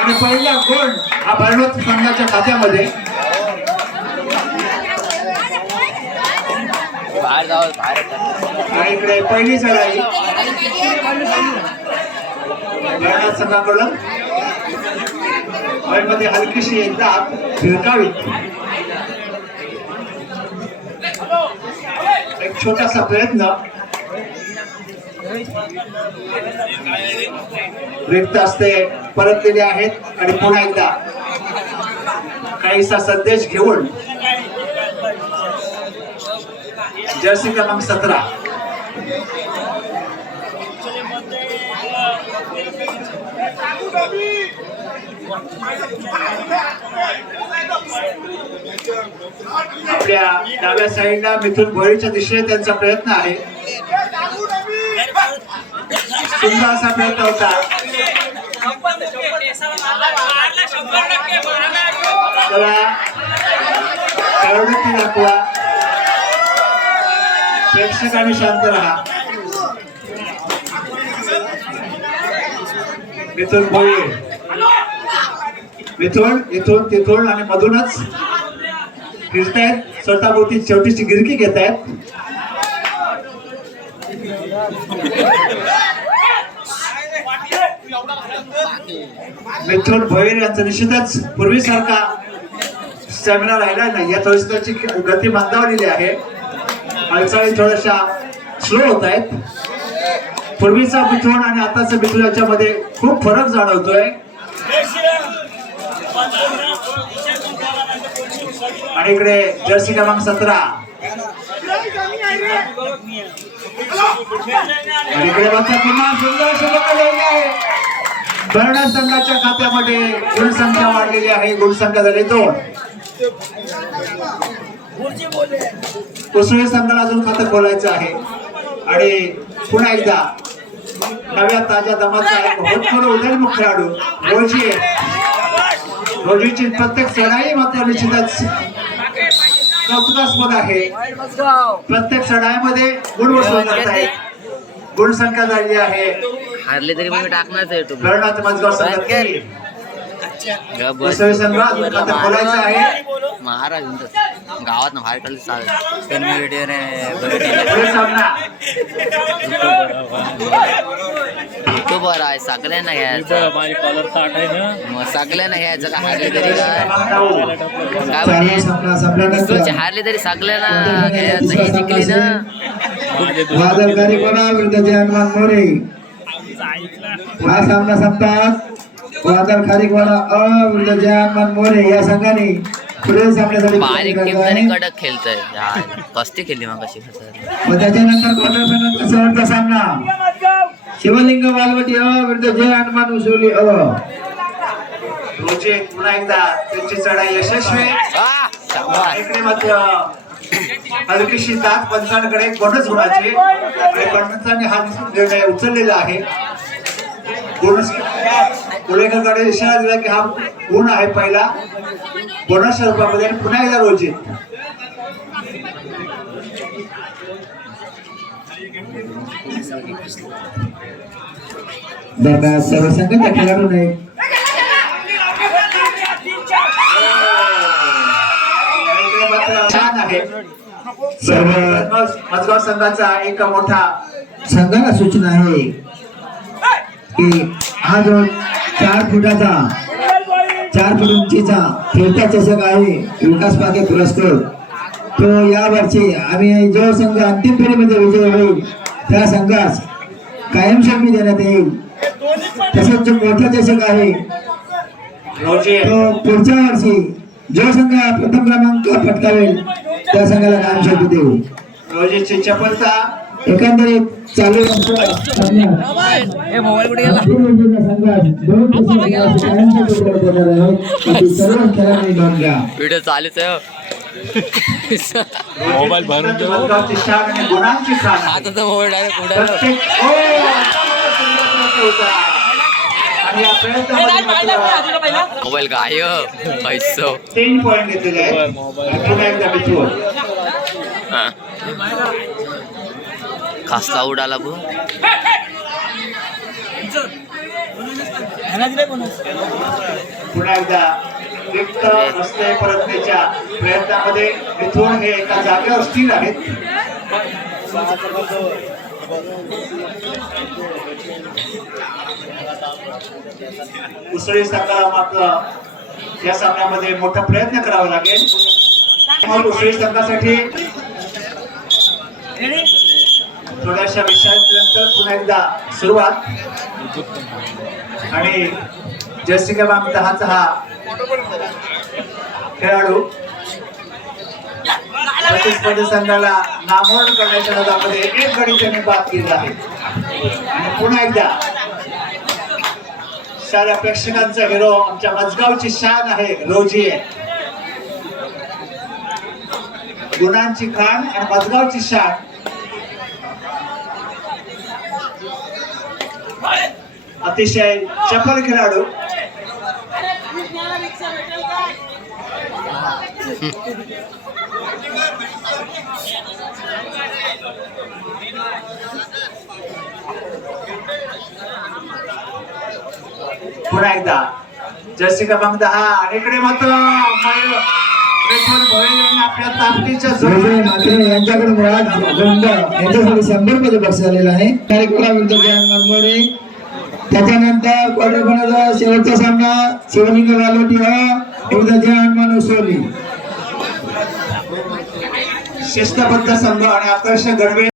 आणि पहिला गोल हा भरवत संघाच्या खात्यामध्ये. इकडे पहिली चढाई धरणात संघाकडून. मध्ये हलकीशी एकदा फिरकावी एक छोटासा प्रयत्न. रिक्त असते. परतलेले आहेत आणि पुन्हा एकदा काहीसा संदेश घेऊन जर्सी क्रमांक सतरा. आपल्या डाव्या साईडला मिथून भोईच्या दिशेने त्यांचा प्रयत्न आहे. सुंदर असा प्रयत्न होता. त्याला प्रवृत्ती दाखवा प्रेक्षकांनी शांत राहा. मिथून भोये. मिथून इथून तिथून आणि मधूनच फिरतायत. स्वतःभोवती छोटीशी गिरकी घेत आहेत मिथून भोईर यांचा निश्चितच पूर्वीसारखा स्टॅमिना राहिला नाही. या थोडीशी त्याची गती मंदावलेली आहे. हालचाली थोड्याशा स्लो होत आहेत. पूर्वीचा मिथून आणि आताचा मिथून याच्यामध्ये खूप फरक जाणवतोय. आणि इकडे जर्सी क्रमांक सतरा. आणि इकडे मात्र पुन्हा सुंदर आहे. संघाच्या खात्यामध्ये गुणसंख्या वाढलेली आहे. गुणसंख्या झाली दोन. कुसळी संघाला अजून खातं खोलायचं आहे. आणि पुन्हा एकदा नव्या ताज्या दमाचा एक होतकरू उदयमुख खेळाडू रोजी रोजीची प्रत्येक चढाई मात्र निश्चितच कौतुकास्पद आहे. प्रत्येक चढाईमध्ये गुण वसूल करतायत गुणसंख्या झालेली आहे. हारले तरी मी टाकणारच आहे महाराज. गावात ना बाहेर काढले चालेल सामना युट्यूबर आहे सगळ्यांना घ्यायचं सगळ्यांना घ्यायचं का हारले तरी काय काय चालू म्हणे सामना संपल्यानंतर तुमचे हारले तरी सगळ्यांना घ्यायचं ही जिंकली ना कोणा विरुद्ध हा सामना संपतात वादळ खारीकवाडा अ विरुद्ध जय हनुमान मोरे या संघाने पुढील सामन्यासाठी बारीक टीम तरी. कडक खेळतोय. यार, कस्ती खेळली मग कशी व त्याच्यानंतर क्वार्टर फायनलचा शेवटचा सामना. शिवलिंग वालवटी अ विरुद्ध जय हनुमान उसोली अ. रोजे पुन्हा एकदा त्यांची चढाई यशस्वी. इकडे मात्र हलकीशी दात पंचांकडे बोनस होण्याचे आणि पंचांनी हा निर्णय उचललेला आहे. बोनस पुणेकरकडे इशारा दिला की हा गुण आहे पहिला. बोनस स्वरूपामध्ये आणि पुन्हा एकदा रोजी. दरम्यान सर्व छान आहे. सर्व मजगाव संघाचा एक मोठा संघाला सूचना आहे की हा जो चार फुटाचा चार फूट उंचीचा फिरता चषक आहे विकास पाके पुरस्कार तो या वर्षी आम्ही जो संघ अंतिम फेरीमध्ये विजय होईल त्या संघास कायमस्वरूपी देण्यात येईल. तसंच जो मोठा चषक आहे तो पुढच्या वर्षी जो संघ प्रथम क्रमांक पटकावेल त्या संघाला कायमस्वरूपी देऊ. रोजीची चपलता एकंदरीत चालू व्हिडिओ चालूच आहे हो. मोबाईल भरून. आता तर मोबाईल डायरेक्ट उडाला मात्र मोबाईल काय हो? पैसो. तीन पॉईंट घेतलेले आणि पुन्हा एकदा मिथून हा. खासला उडाला बो पुन्हा एकदा रिक्त रस्ते परतण्याच्या प्रयत्नामध्ये मिथून हे एका जागेवर स्थिर आहेत. उसळी संघाला मात्र या सामन्यामध्ये मोठा प्रयत्न करावा लागेल. मग उसळी संघासाठी थोड्याशा विश्रांतीनंतर पुन्हा एकदा सुरुवात. आणि जर्सी क्रमांक दहाचा हा खेळाडू. प्रतिस्पर्धी संघाला नामोड करण्याच्या नादामध्ये एक गडी त्यांनी बाद केला आहे. आणि पुन्हा एकदा साऱ्या प्रेक्षकांचा हिरो आमच्या मजगावची शान आहे रोजी आहे. गुणांची खाण आणि मजगावची शान अतिशय चपल खेळाडू. पुन्हा एकदा. जर्सी क्रमांक दहा आणि इकडे मात्र आपल्या ताकदीच्या जोराने मात्र यांच्याकडे मुळात यांच्यासाठी शंभरमध्ये बक्षीस झालेलं आहे. कार्यक्रम विरुद्ध त्याच्यानंतर क्वार्टर शेवटचा सामना शिवलिंग गालोटी हा विरुद्ध जयंत उसवली शिस्तबद्ध संघ आणि आकर्षक गडवे